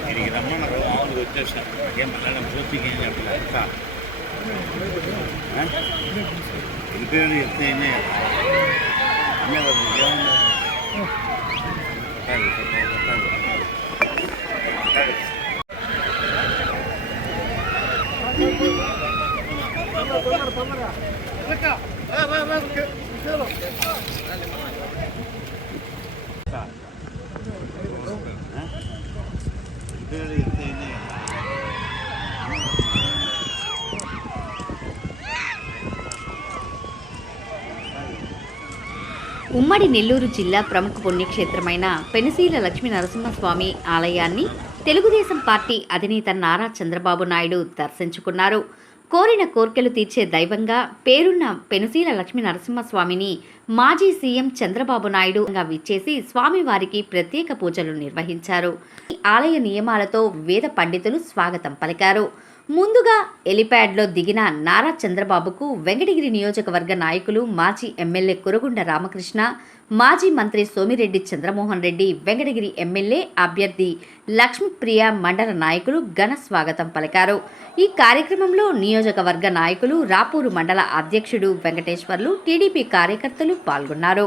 దీనికి రమ్మన్నారు మామూలుగా వచ్చేసాను నాకేం మళ్ళీ ఓపిక ఏం చెప్పలేదు ఎంత వెళ్ళిపోయాడు చెప్తే ఏం చేయాలి Thank you. ఉమ్మడి నెల్లూరు జిల్లా ప్రముఖ పుణ్యక్షేత్రమైన పెనసీల లక్ష్మీ నరసింహస్వామి ఆలయాన్ని తెలుగుదేశం పార్టీ అధినేత నారా చంద్రబాబు నాయుడు దర్శించుకున్నారు. కోరిన కోర్కెలు తీర్చే దైవంగా పేరున్న పెనుసీల లక్ష్మీ నరసింహస్వామిని మాజీ సీఎం చంద్రబాబు నాయుడు విచ్చేసి స్వామివారికి ప్రత్యేక పూజలు నిర్వహించారు. ఈ ఆలయ నియమాలతో వేద పండితులు స్వాగతం పలికారు. ముందుగా ఎలిప్యాడ్లో దిగిన నారా చంద్రబాబుకు వెంకటగిరి నియోజకవర్గ నాయకులు మాజీ ఎమ్మెల్యే కురగుండ రామకృష్ణ మాజీ మంత్రి సోమిరెడ్డి చంద్రమోహన్ రెడ్డి వెంకటగిరి ఎమ్మెల్యే అభ్యర్థి లక్ష్మీప్రియ మండల నాయకులు ఘన స్వాగతం పలికారు. ఈ కార్యక్రమంలో నియోజకవర్గ నాయకులు రాపూరు మండల అధ్యక్షుడు వెంకటేశ్వర్లు టీడీపీ కార్యకర్తలు పాల్గొన్నారు.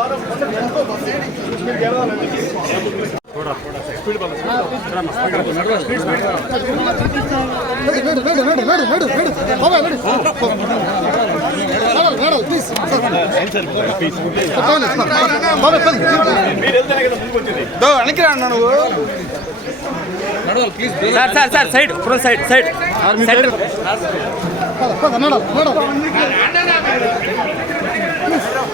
పశూనాం రూపమన్నస్య పరిశ్రేష్ఠభూతామయి సంభవ గర్భమా శ్రియం వా శ్రియమే కులే sir sir sir side front side side centre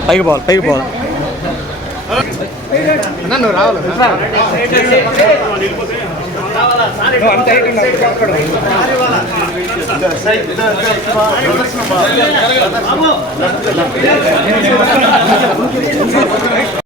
పైకి పోవాలి పైకి పోవాలి.